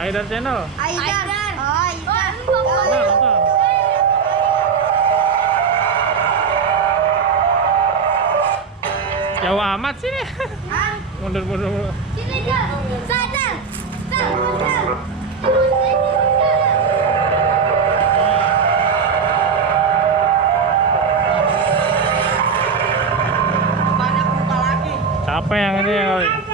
Aidar Channel. Aidar. Oh, Aidar. Nonton, nonton. Jauh amat sih nih. Hah? Mundur. Sini dia. Sadar. Sadar. Banyak buka lagi. Capek yang ini ya kali.